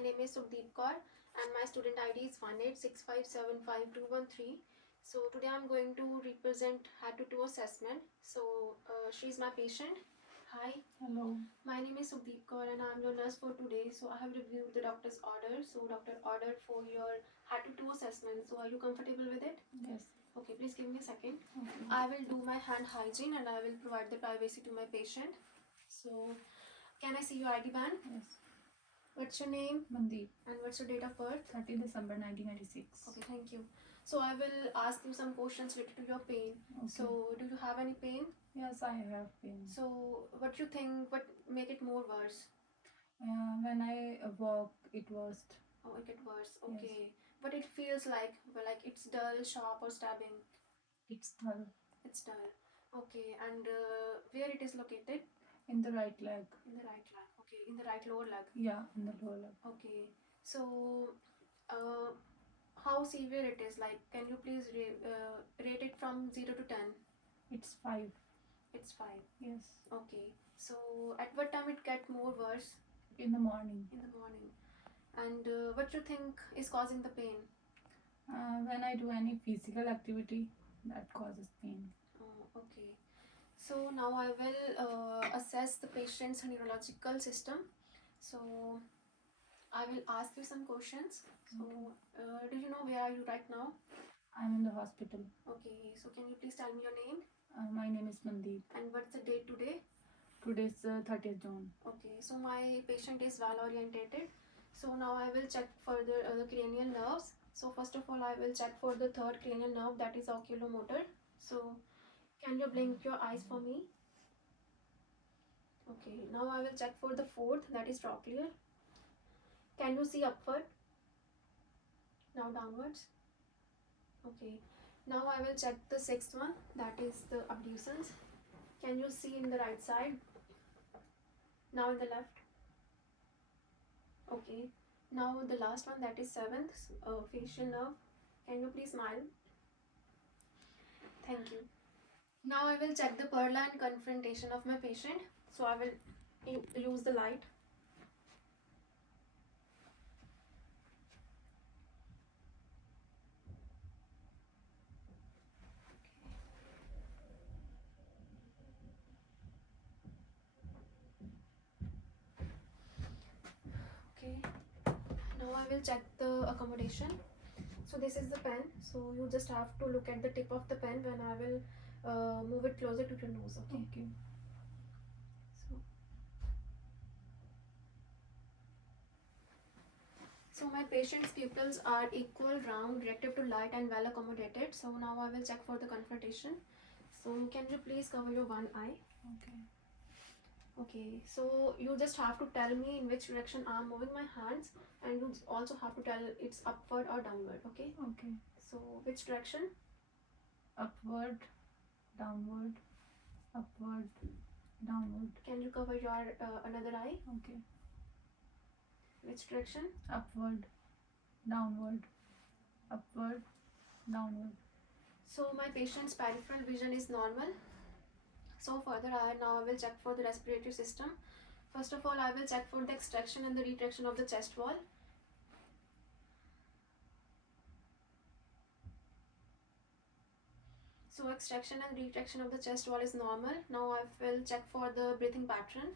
my name is Sukhdeep Kaur and my student ID is 1865755213. So today I'm going to represent HATU2 assessment. So she's my patient. Hi. Hello. My name is Sukhdeep Kaur and I'm your nurse for today. So I have reviewed the doctor's order. So doctor ordered for your HATU2 assessment. So are you comfortable with it? Yes. Okay, please give me a second. Okay. I will do my hand hygiene and I will provide the privacy to my patient. So can I see your ID band? Yes. What's your name? Mandeep. And what's your date of birth? 30 December 1996. Okay, thank you. So I will ask you some questions related to your pain. Okay. So do you have any pain? Yes, I have pain. So what you think, what make it more worse? When I walk, it worst. Oh, it get worse. Yes. Okay. But it feels like it's dull, sharp or stabbing. It's dull. It's dull. Okay. And where it is located? In the right leg. In the right leg. Okay. In the right lower leg. Yeah, in the lower leg. Okay. So how severe it is? Like, can you please rate it from 0 to 10? It's 5. It's 5. Yes. Okay. So at what time it get more worse? In the morning. In the morning. And what you think is causing the pain? When I do any physical activity, that causes pain. Oh, okay. So now I will assess the patient's neurological system. So I will ask you some questions. So do you know where are you right now? I'm in the hospital. Okay. So can you please tell me your name? My name is Mandeep. And what's the date today? Today's 30th June. Okay, so my patient is well orientated. So now I will check further the cranial nerves. So first of all, I will check for the third cranial nerve, that is oculomotor. So can you blink your eyes for me? Okay, now I will check for the fourth, that is trochlear. Can you see upward? Now downwards. Okay, now I will check the sixth one, that is the abducens. Can you see in the right side? Now in the left. Okay, now the last one, that is seventh, facial nerve. Can you please smile? Thank you. Now I will check the pearline confrontation of my patient. So I will use the light. Okay. Now I will check the accommodation. So this is the pen. So you just have to look at the tip of the pen when I will move it closer to your nose. Okay. Okay. So my patient's pupils are equal, round, reactive to light and well accommodated. So now I will check for the confrontation. So can you please cover your one eye? Okay. Okay, so you just have to tell me in which direction I'm moving my hands, and you also have to tell it's upward or downward. Okay. Okay. So which direction? Upward, downward, upward, downward. Can you cover your another eye? Okay. Which direction? Upward, downward, upward, downward. So my patient's peripheral vision is normal. So further, now I will check for the respiratory system. First of all, I will check for the extraction and the retraction of the chest wall. So extraction and retraction of the chest wall is normal. Now I will check for the breathing pattern.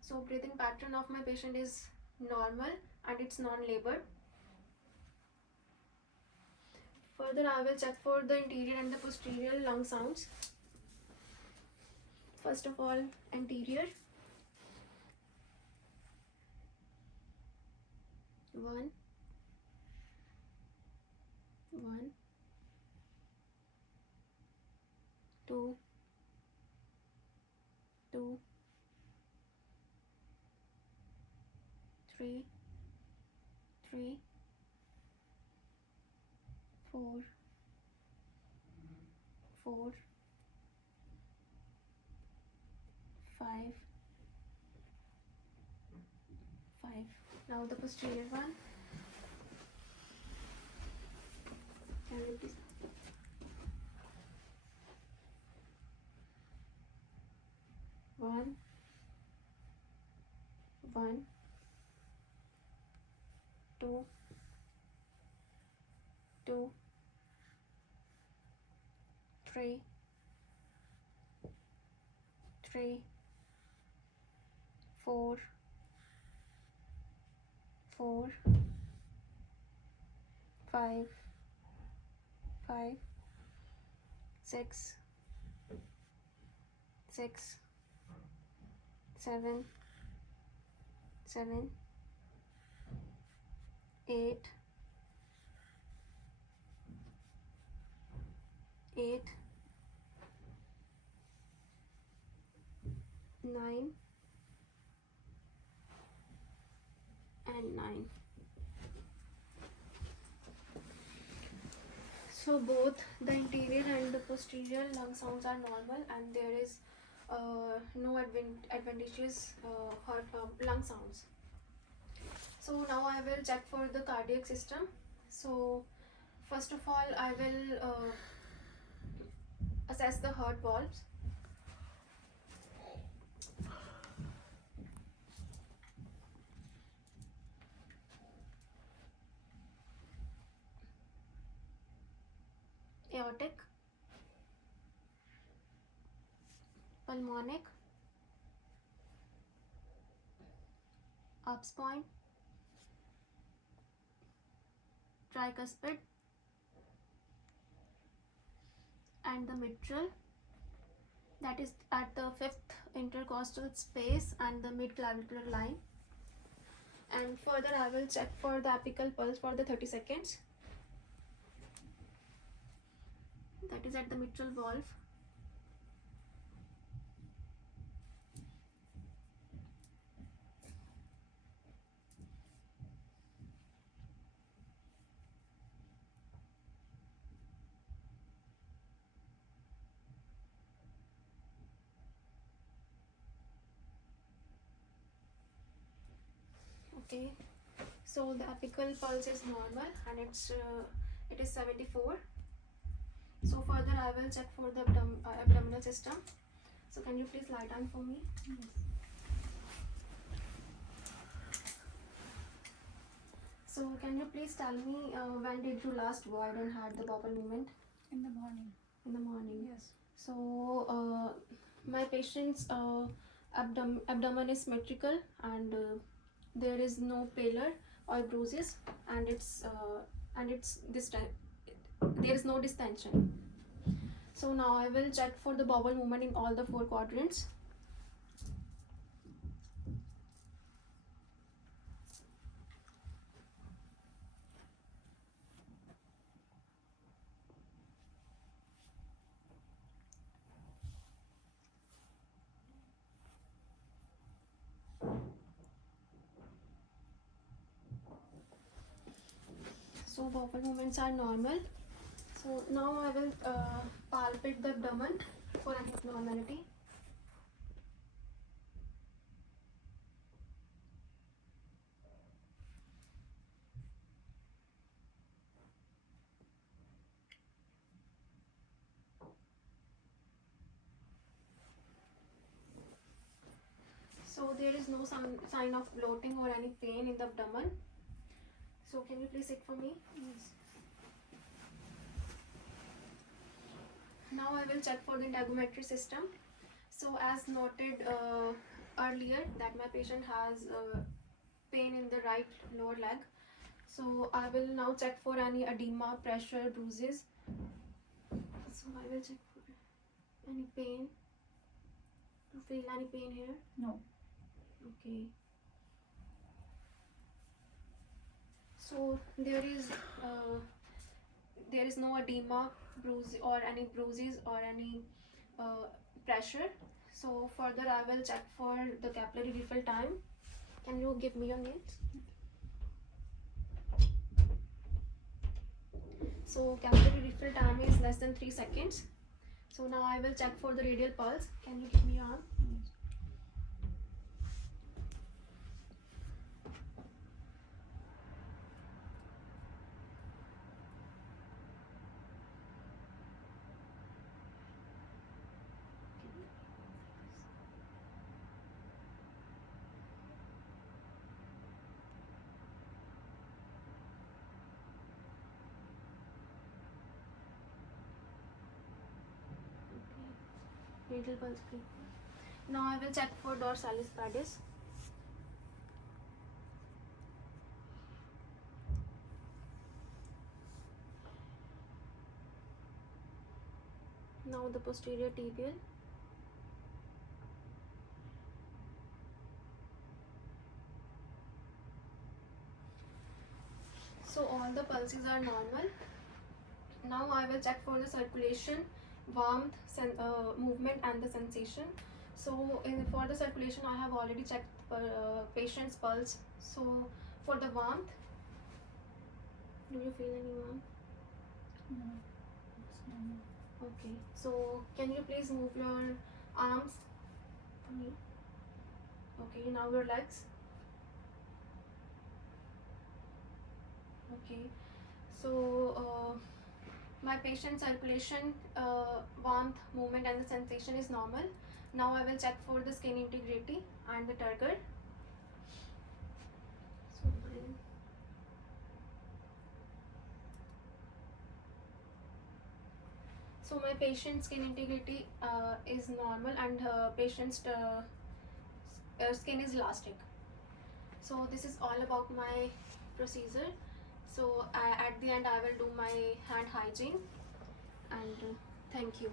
So breathing pattern of my patient is normal and it's non-labored. Further, I will check for the anterior and the posterior lung sounds. First of all, anterior. 1, 1, 2, 2, 3, 3, 4, 4, 5, 5. Now the posterior one. Can you please? 1 1 2 2 3 3 4 4 5 5 6 6 7 7 8 8 9 and 9. So both the interior and the posterior lung sounds are normal, and there is no adventitious lung sounds. So now I will check for the cardiac system. So first of all, I will assess the heart valves. Aortic, pulmonic, Op's point, tricuspid, and the mitral, that is at the fifth intercostal space and the mid-clavicular line. And further I will check for the apical pulse for the 30 seconds. That is at the mitral valve. Okay, so the apical pulse is normal and it is 74. So further I will check for the abdominal system. So can you please lie down for me? Yes. So can you please tell me when did you last void and had the bowel movement? In the morning. In the morning. Yes. So my patient's abdomen is symmetrical, and there is no pallor or bruises, and it's this time there is no distension. So now I will check for the bowel movement in all the 4 quadrants. So bowel movements are normal. So now I will palpate the abdomen for any abnormality. So there is no sign of bloating or any pain in the abdomen. So can you please sit for me? Yes. Now I will check for the integumentary system. So as noted earlier that my patient has pain in the right lower leg. So I will now check for any edema, pressure, bruises. So I will check for any pain. You feel any pain here? No. Okay. So there is no edema, bruise or any bruises or any pressure. So further I will check for the capillary refill time. Can you give me your names? So capillary refill time is less than 3 seconds. So now I will check for the radial pulse. Can you give me your arm? Yes. Middle pulse free. Now I will check for dorsalis pedis. Now the posterior tibial. So all the pulses are normal. Now I will check for the circulation, warmth, movement and the sensation. So for the circulation I have already checked patient's pulse. So for the warmth, do you feel any warmth? No, it's normal. Okay, so can you please move your arms for me? Okay, now your legs. Okay, so my patient circulation, warmth, movement and the sensation is normal. Now I will check for the skin integrity and the turgor. So my patient's skin integrity is normal and patient's skin is elastic. So this is all about my procedure. So at the end I will do my hand hygiene and thank you.